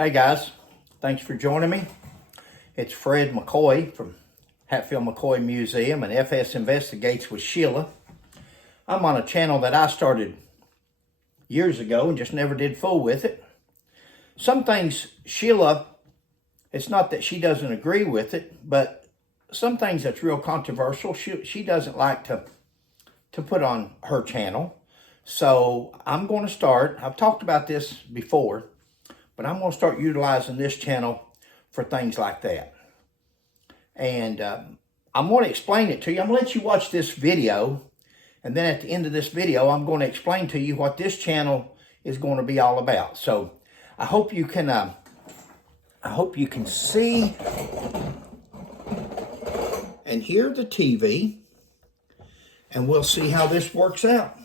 Hey guys, thanks for joining me. It's Fred McCoy from Hatfield McCoy Museum and FS Investigates with Sheila. I'm on a channel that I started years ago and just never did fool with it. Some things Sheila, it's not that she doesn't agree with it, but some things that's real controversial, she doesn't like to put on her channel. So I'm going to start, I've talked about this before, but I'm going to start utilizing this channel for things like that. And I'm going to explain it to you. I'm going to let you watch this video. And then at the end of this video, I'm going to explain to you what this channel is going to be all about. So I hope you can see and hear the TV. And we'll see how this works out.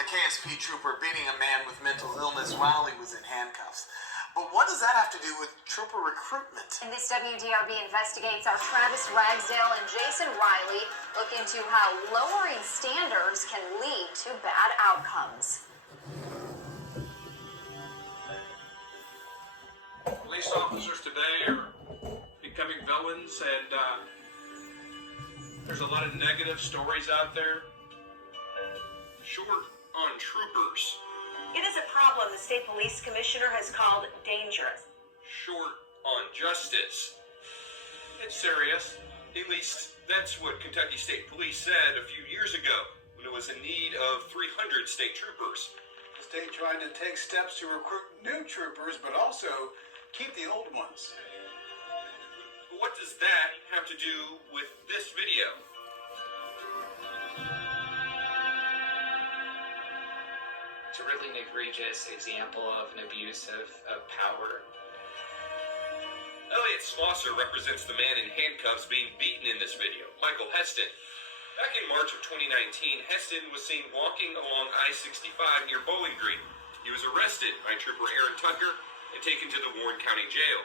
A KSP Trooper beating a man with mental illness while he was in handcuffs. But what does that have to do with trooper recruitment? In this WDRB Investigates, our Travis Ragsdale and Jason Riley look into how lowering standards can lead to bad outcomes. Police officers today are becoming villains, and there's a lot of negative stories out there. Short on troopers. It is a problem the state police commissioner has called dangerous. Short on justice. It's serious. At least that's what Kentucky State Police said a few years ago when it was in need of 300 state troopers. The state tried to take steps to recruit new troopers, but also keep the old ones. But what does that have to do with this video? It's really an egregious example of an abuse of power. Elliot Slosser represents the man in handcuffs being beaten in this video, Michael Heston. Back in March of 2019, Heston was seen walking along I-65 near Bowling Green. He was arrested by Trooper Aaron Tucker and taken to the Warren County Jail.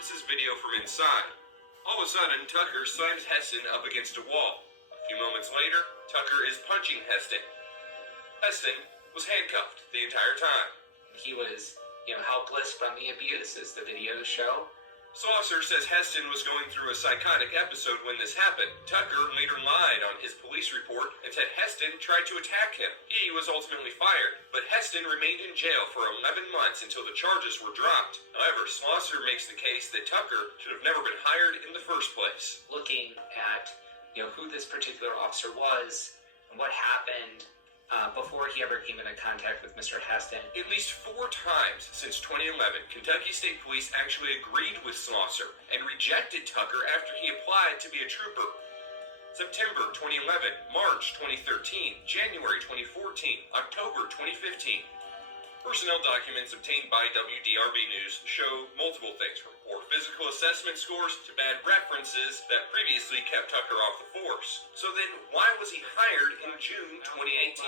This is video from inside. All of a sudden, Tucker slams Heston up against a wall. A few moments later, Tucker is punching Heston. Heston was handcuffed the entire time. He was, helpless from the abuse, as the videos show. Slosser says Heston was going through a psychotic episode when this happened. Tucker later lied on his police report and said Heston tried to attack him. He was ultimately fired, but Heston remained in jail for 11 months until the charges were dropped. However, Slosser makes the case that Tucker should have never been hired in the first place. Looking at, who this particular officer was and what happened before he ever came into contact with Mr. Heston. At least 4 times since 2011, Kentucky State Police actually agreed with Slosser and rejected Tucker after he applied to be a trooper. September 2011, March 2013, January 2014, October 2015. Personnel documents obtained by WDRB News show multiple things from poor physical assessment scores to bad references that previously kept Tucker off the force. So then, why was he hired in June 2018?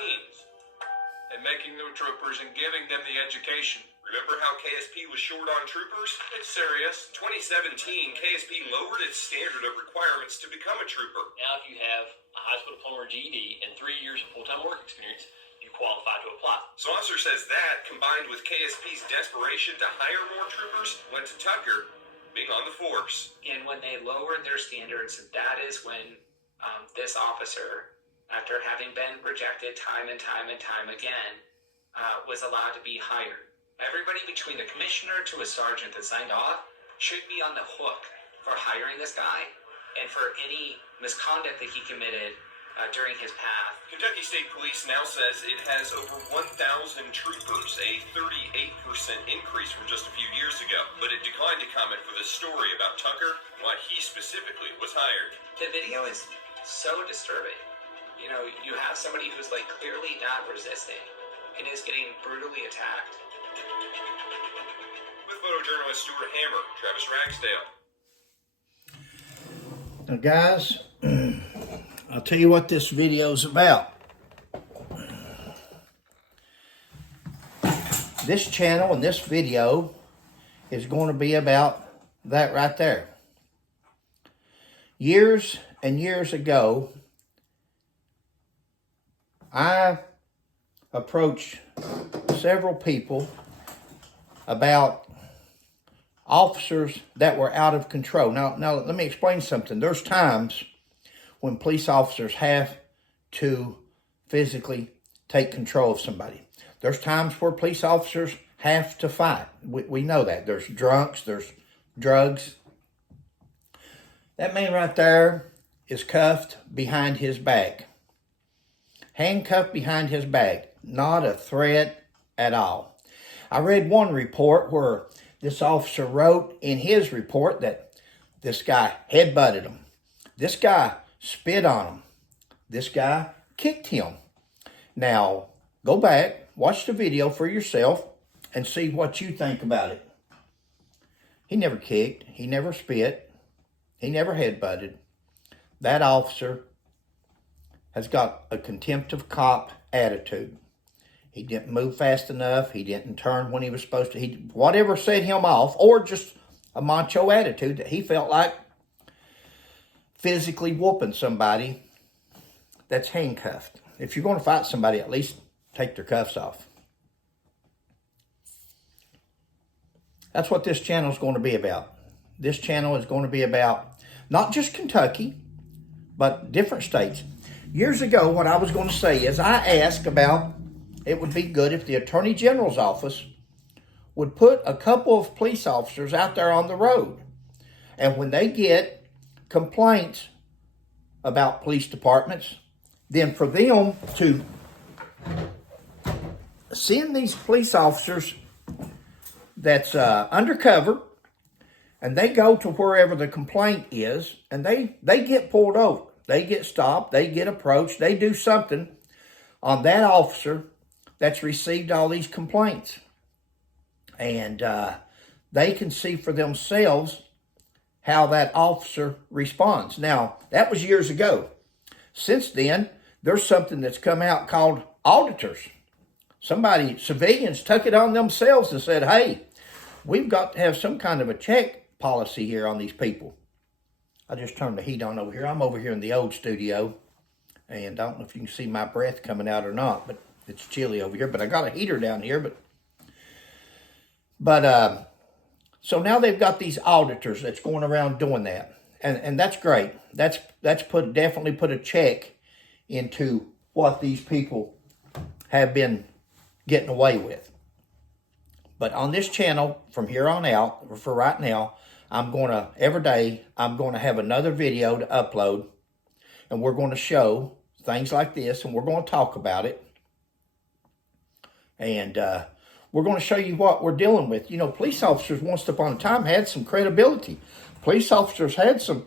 And making them troopers and giving them the education. Remember how KSP was short on troopers? It's serious. In 2017, KSP lowered its standard of requirements to become a trooper. Now, if you have a high school diploma or GED and 3 years of full-time work experience, you qualify to apply. Slosser says that, combined with KSP's desperation to hire more troopers, led to Tucker being on the force. And when they lowered their standards, that is when this officer, after having been rejected time and time and time again, was allowed to be hired. Everybody between the commissioner to a sergeant that signed off should be on the hook for hiring this guy and for any misconduct that he committed during his path. Kentucky State Police now says it has over 1,000 troopers, a 38% increase from just a few years ago. But it declined to comment for this story about Tucker and why he specifically was hired. The video is so disturbing. You have somebody who's clearly not resisting and is getting brutally attacked. With photojournalist Stuart Hammer, Travis Ragsdale. Now guys, I'll tell you what this video is about. This channel and this video is going to be about that right there. Years and years ago, I approached several people about officers that were out of control. Now let me explain something. There's times when police officers have to physically take control of somebody. There's times where police officers have to fight. We know that. There's drunks, there's drugs. That man right there is cuffed behind his back. Handcuffed behind his back. Not a threat at all. I read one report where this officer wrote in his report that this guy headbutted him. This guy spit on him. This guy kicked him. Now, go back, watch the video for yourself, and see what you think about it. He never kicked. He never spit. He never headbutted. That officer has got a contempt of cop attitude. He didn't move fast enough. He didn't turn when he was supposed to. Whatever set him off, or just a macho attitude that he felt like physically whooping somebody that's handcuffed. If you're going to fight somebody, at least take their cuffs off. That's what this channel is going to be about. This channel is going to be about not just Kentucky, but different states. Years ago, what I was going to say is I asked about, it would be good if the Attorney General's office would put a couple of police officers out there on the road. And when they get complaints about police departments, then for them to send these police officers that's undercover, and they go to wherever the complaint is, and they get pulled over. They get stopped. They get approached. They do something on that officer that's received all these complaints. And they can see for themselves how that officer responds. Now, that was years ago. Since then, there's something that's come out called auditors. Civilians took it on themselves and said, hey, we've got to have some kind of a check policy here on these people. I just turned the heat on over here. I'm over here in the old studio, and I don't know if you can see my breath coming out or not, but it's chilly over here. But I got a heater down here. But so now they've got these auditors that's going around doing that, and that's great. That's definitely put a check into what these people have been getting away with. But on this channel, from here on out, for right now, every day, I'm going to have another video to upload. And we're going to show things like this, and we're going to talk about it. And we're going to show you what we're dealing with. You know, police officers once upon a time had some credibility. Police officers had some,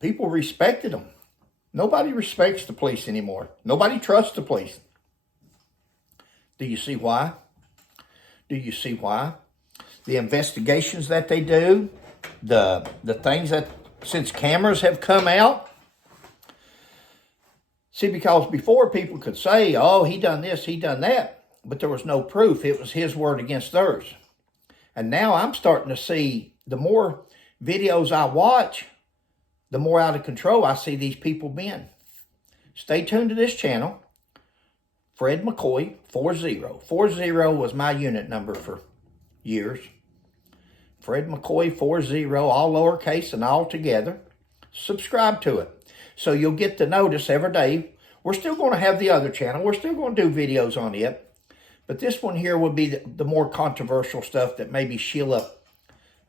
people respected them. Nobody respects the police anymore. Nobody trusts the police. Do you see why? Do you see why? The investigations that they do, the things that, since cameras have come out. See, because before people could say, oh, he done this, he done that, but there was no proof. It was his word against theirs. And now I'm starting to see, the more videos I watch, the more out of control I see these people being. Stay tuned to this channel. Fred McCoy 40. 40 was my unit number for years. Fred McCoy 40, all lowercase and all together. Subscribe to it so you'll get the notice every day. We're still going to have the other channel. We're still going to do videos on it. But this one here will be the more controversial stuff that maybe Sheila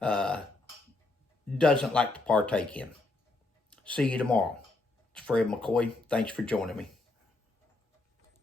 doesn't like to partake in. See you tomorrow. It's Fred McCoy. Thanks for joining me.